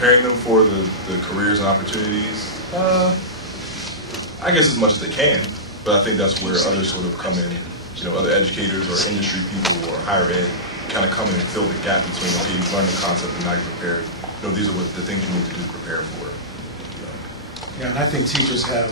preparing them for the careers and opportunities? I guess as much as they can, but I think that's where others sort of come in. You know, other educators or industry people or higher ed kind of come in and fill the gap between, okay, you've learned the concept and now you're prepared. You know, these are what the things you need to do to prepare for it. Yeah, and I think teachers have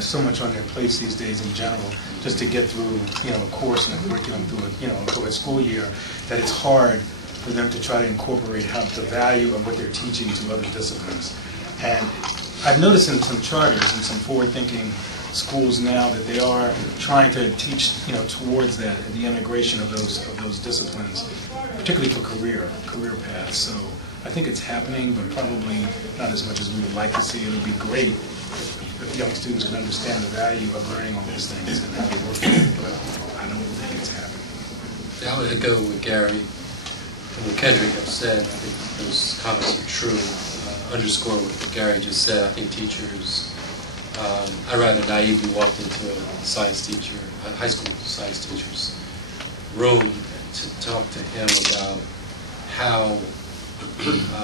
so much on their plates these days in general, just to get through, you know, a course and a curriculum through a, you know, through a school year, that it's hard for them to try to incorporate the value of what they're teaching to other disciplines. And I've noticed in some charters and some forward-thinking schools now that they are trying to teach, you know, towards that, the integration of those disciplines, particularly for career paths. So I think it's happening, but probably not as much as we would like to see. It would be great if young students can understand the value of learning all these things and how they work with it, but I don't think it's happening. I would echo what Gary and what Kendrick have said. I think those comments are true. Underscore what Gary just said. I think teachers, I rather naively walked into a science teacher, a high school science teacher's room to talk to him about how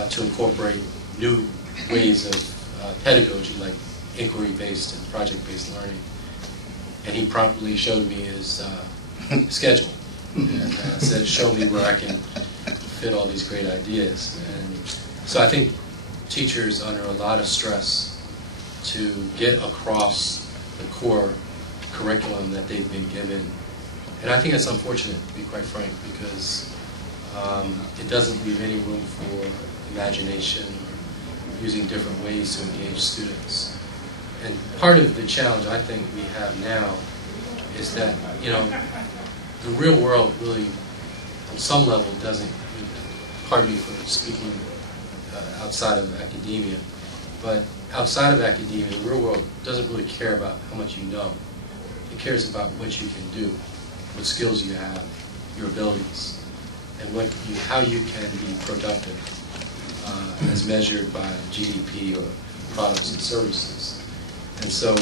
to incorporate new ways of pedagogy, like inquiry-based and project-based learning. And he promptly showed me his schedule and said, show me where I can fit all these great ideas. And so I think teachers are under a lot of stress to get across the core curriculum that they've been given. And I think it's unfortunate, to be quite frank, because it doesn't leave any room for imagination or using different ways to engage students. And part of the challenge I think we have now is that, you know, the real world really, on some level, doesn't, pardon me for speaking outside of academia, but outside of academia, the real world doesn't really care about how much you know. It cares about what you can do, what skills you have, your abilities, and how you can be productive as measured by GDP or products and services. And so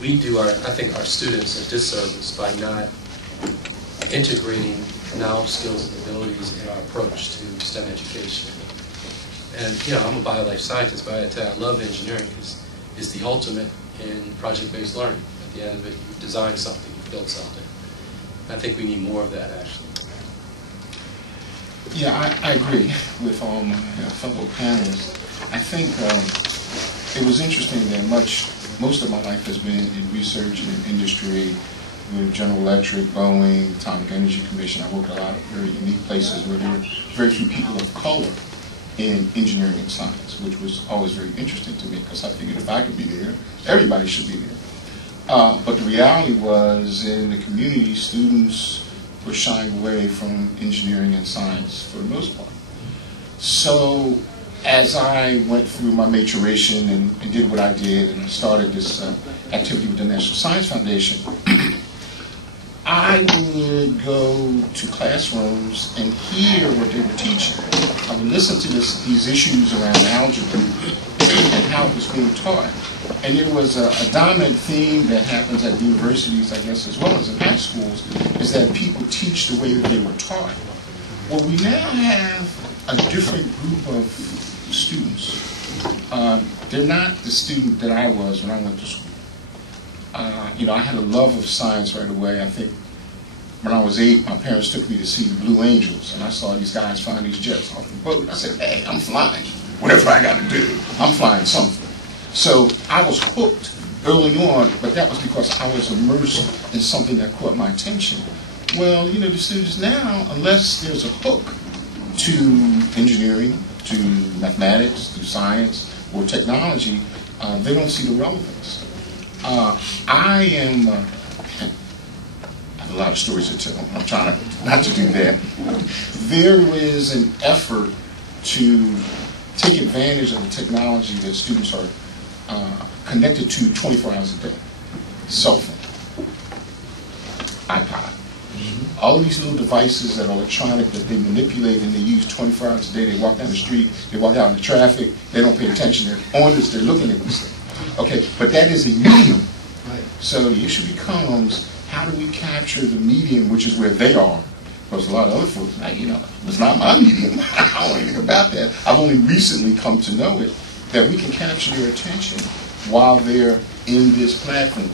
we do I think our students a disservice by not integrating knowledge, skills, and abilities in our approach to STEM education. And, you know, I'm a bio-life scientist, but I tell you, I love engineering because it's the ultimate in project-based learning. At the end of it, you design something, you build something. I think we need more of that, actually. Yeah, I agree with all my fellow panelists. I think it was interesting that most of my life has been in research and in industry, with General Electric, Boeing, Atomic Energy Commission. I worked at a lot of very unique places where there were very few people of color in engineering and science, which was always very interesting to me because I figured if I could be there, everybody should be there. But the reality was in the community, students were shying away from engineering and science for the most part. So as I went through my maturation and did what I did, and I started this activity with the National Science Foundation, I would go to classrooms and hear what they were teaching. I would listen to these issues around algebra and how it was being taught. And there was a dominant theme that happens at universities, I guess, as well as in high schools, is that people teach the way that they were taught. Well, we now have a different group of students. They're not the student that I was when I went to school. You know, I had a love of science right away. I think when I was 8, my parents took me to see the Blue Angels, and I saw these guys flying these jets off the boat. I said, hey, I'm flying. Whatever I got to do, I'm flying something. So I was hooked early on, but that was because I was immersed in something that caught my attention. Well, you know, the students now, unless there's a hook to engineering, to mathematics, to science, or technology, they don't see the relevance. I have a lot of stories to tell. I'm trying not to do that. There is an effort to take advantage of the technology that students are connected to 24 hours a day. Cell phone, iPod, all of these little devices that are electronic that they manipulate and they use 24 hours a day. They walk down the street, they walk out in the traffic, they don't pay attention, they're on this, they're looking at this thing. Okay, but that is a medium. So the issue becomes, how do we capture the medium, which is where they are, Because a lot of other folks, it's not my medium. I don't know anything about that. I've only recently come to know it, that we can capture their attention while they're in this platform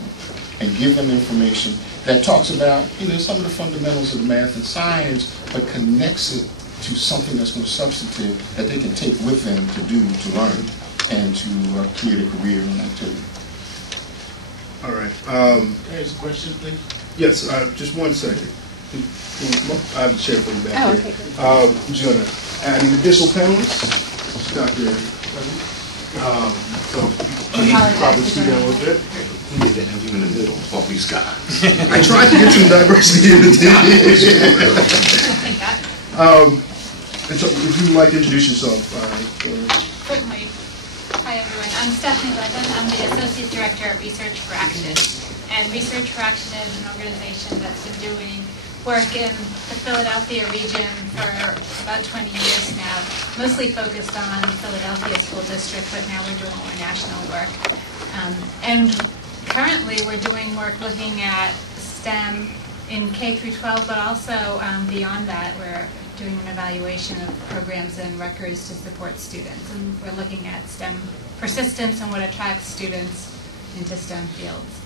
and give them information that talks about, some of the fundamentals of math and science, but connects it to something that's going to substitute that they can take with them to learn, and to create a career and activity. All right. Can I ask a question, please? Yes, just 1 second. I have a chair for you back Oh, here. okay. Jonah, and additional panelists, Dr. So you can probably see that a little bit. We need to have you in the middle, what we got. I tried to get some diversity in the team. And so, if you would like to introduce yourself. Certainly. Hi, everyone. I'm Stephanie Levin. I'm the Associate Director at Research for Action. And Research for Action is an organization that's been doing work in the Philadelphia region for about 20 years now, mostly focused on the Philadelphia School District, but now we're doing more national work. And currently we're doing work looking at STEM in K through 12, but also beyond that, we're doing an evaluation of programs and records to support students. And we're looking at STEM persistence and what attracts students into STEM fields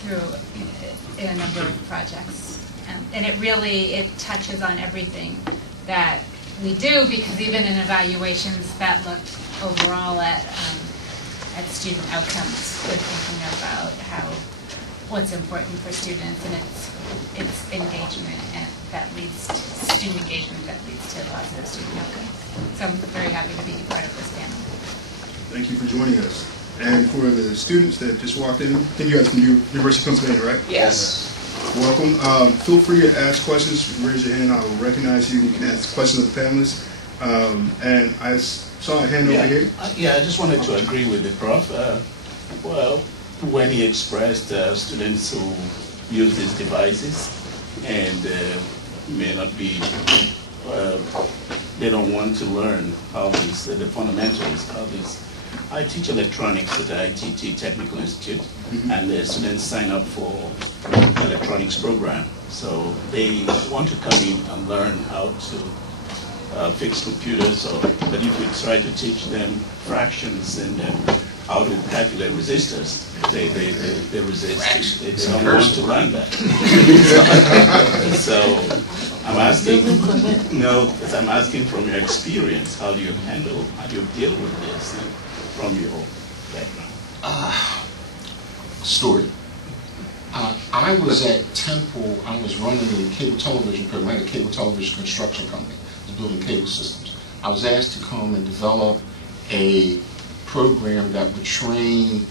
through in a number of projects. And it touches on everything that we do, because even in evaluations that look overall at student outcomes, we're thinking about what's important for students, and it's engagement and that leads to student engagement that leads to positive student outcomes. So I'm very happy to be part of this panel. Thank you for joining us. And for the students that just walked in, I think you guys from University of Pennsylvania, right? Yes. Welcome. Feel free to ask questions. Raise your hand. I will recognize you. You can ask questions of the panelists. And I saw a hand over here. I just wanted to agree with the prof. Well, when he expressed students who use these devices and may not be, they don't want to learn how these, the fundamentals of this. I teach electronics at the ITT Technical Institute, and the students sign up for electronics program. So they want to come in and learn how to fix computers, but if you try to teach them fractions and how to calculate resistors, they resist. They don't want to learn that. So I'm asking, I'm asking from your experience, how do you deal with this from your background? Story. I was at Temple. I was running a cable television program. I had a cable television construction company. I was building cable systems. I was asked to come and develop a program that would train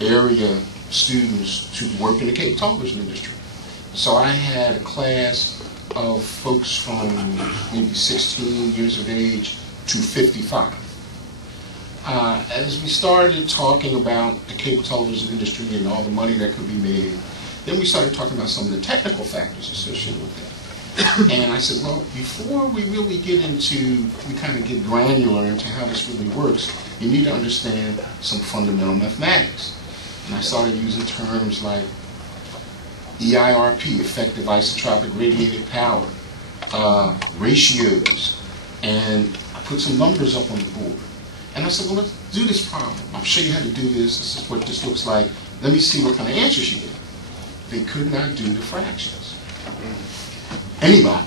area students to work in the cable television industry. So I had a class of folks from maybe 16 years of age to 55. As we started talking about the cable television industry and all the money that could be made, then we started talking about some of the technical factors associated with that. And I said, well, before we really get into, we kind of get granular into how this really works, you need to understand some fundamental mathematics. And I started using terms like EIRP, effective isotropic radiated power, ratios, and I put some numbers up on the board. And I said, well, let's do this problem. I'll show you how to do this. This is what this looks like. Let me see what kind of answers you get. They could not do the fractions. Anybody,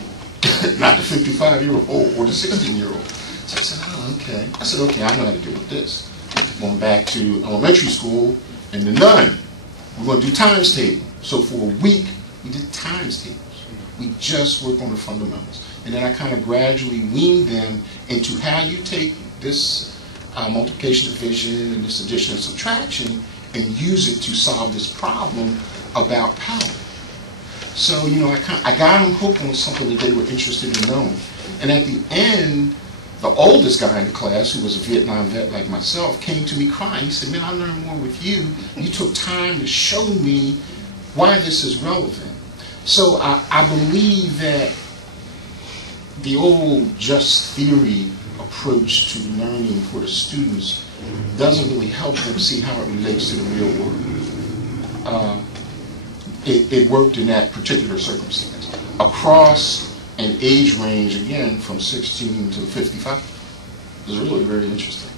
not the 55-year-old or the 16-year-old. So I said, oh, okay. I said, okay, I know how to deal with this. Going back to elementary school, and the none, we're going to do times table. So for a week, we did times tables. We just worked on the fundamentals. And then I kind of gradually weaned them into how you take this multiplication, division, and this addition and subtraction, and use it to solve this problem about power. So, you know, I got them hooked on something that they were interested in knowing. And at the end, the oldest guy in the class, who was a Vietnam vet like myself, came to me crying. He said, man, I learned more with you. You took time to show me why this is relevant. So I believe that the old just theory approach to learning for the students doesn't really help them see how it relates to the real world. It worked in that particular circumstance. Across and age range, again, from 16 to 55. It was really very interesting.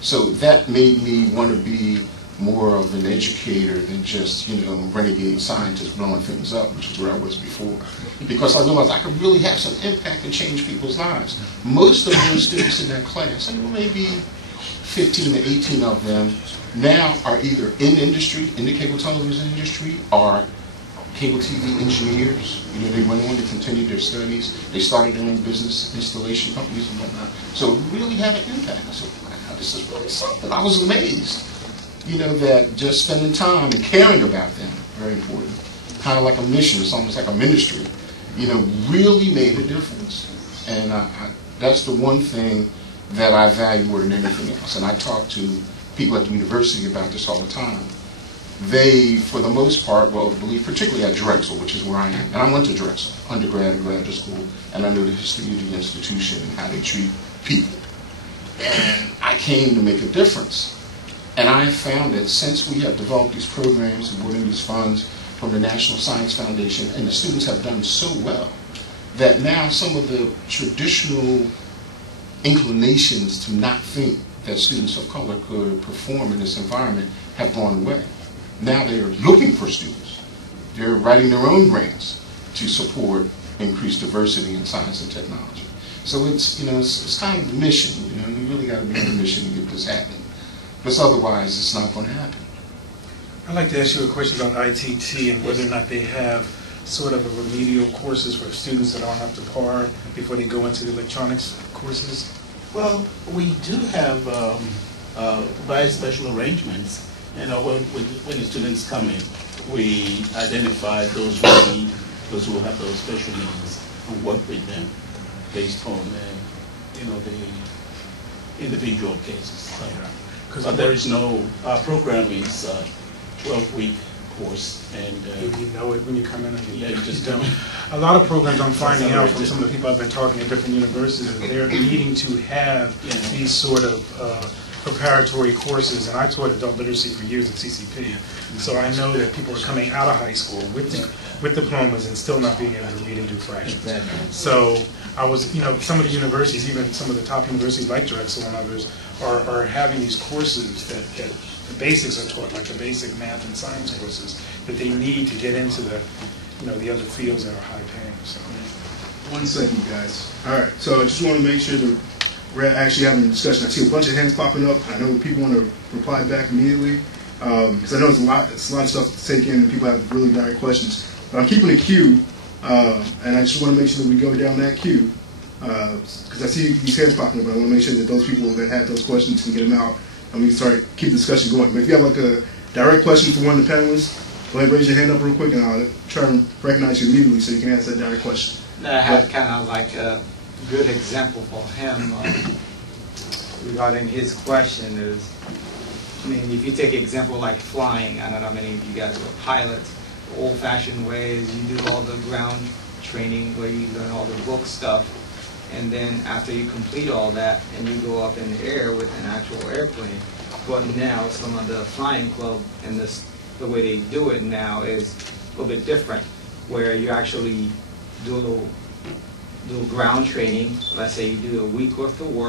So that made me want to be more of an educator than just, you know, renegade scientist blowing things up, which is where I was before. Because I realized I could really have some impact and change people's lives. Most of those students in that class, and maybe 15 to 18 of them, now are either in industry, in the cable television industry, or cable TV engineers. You know, they went on to continue their studies. They started their own business installation companies and whatnot. So it really had an impact. I said, wow, this is really something. I was amazed. You know, that just spending time and caring about them, very important. Kind of like a mission, it's almost like a ministry, you know, really made a difference. And that's the one thing that I value more than anything else. And I talk to people at the university about this all the time. They, for the most part, well, believe, particularly at Drexel, which is where I am, and I went to Drexel, undergrad and graduate school, and I know the history of the institution and how they treat people. And I came to make a difference. And I have found that since we have developed these programs and brought in these funds from the National Science Foundation, and the students have done so well, that now some of the traditional inclinations to not think that students of color could perform in this environment have gone away. Now they are looking for students. They're writing their own grants to support increased diversity in science and technology. So it's, you know, it's kind of a mission. You know, you really got to be on a mission to get this happening. Because otherwise, it's not going to happen. I'd like to ask you a question about ITT and whether or not they have sort of a remedial courses for students that aren't up to par before they go into the electronics courses. Well, we do have very special arrangements. You know, when the students come in, we identify those who have those special needs and work with them based on, you know, the individual cases. But there is no, our program is a 12-week course, and you know it when you come in. yeah, you just don't. A lot of programs I'm finding out from some of the people I've been talking at different universities, they're needing to have these sort of preparatory courses, and I taught adult literacy for years at CCP, so I know that people are coming out of high school with diplomas and still not being able to read and do fractions. Exactly. So I was, you know, some of the universities, even some of the top universities like Drexel and others, are having these courses that the basics are taught, like the basic math and science courses that they need to get into the, you know, the other fields that are high paying. So. 1 second, guys. All right, so I just want to make sure that we're actually having a discussion. I see a bunch of hands popping up. I know people want to reply back immediately because I know it's a lot of stuff to take in and people have really direct questions. But I'm keeping a queue, and I just want to make sure that we go down that queue because I see these hands popping up. I want to make sure that those people that have those questions can get them out and we can keep the discussion going. But if you have like a direct question for one of the panelists, go ahead and raise your hand up real quick and I'll try and recognize you immediately so you can answer that direct question. I have kind of like a good example for him regarding his question is, I mean, if you take an example like flying, I don't know how many of you guys are pilots, the old-fashioned way is you do all the ground training where you learn all the book stuff, and then after you complete all that and you go up in the air with an actual airplane. But now some of the flying club and the way they do it now is a little bit different, where you actually do ground training. Let's say you do a week worth of work.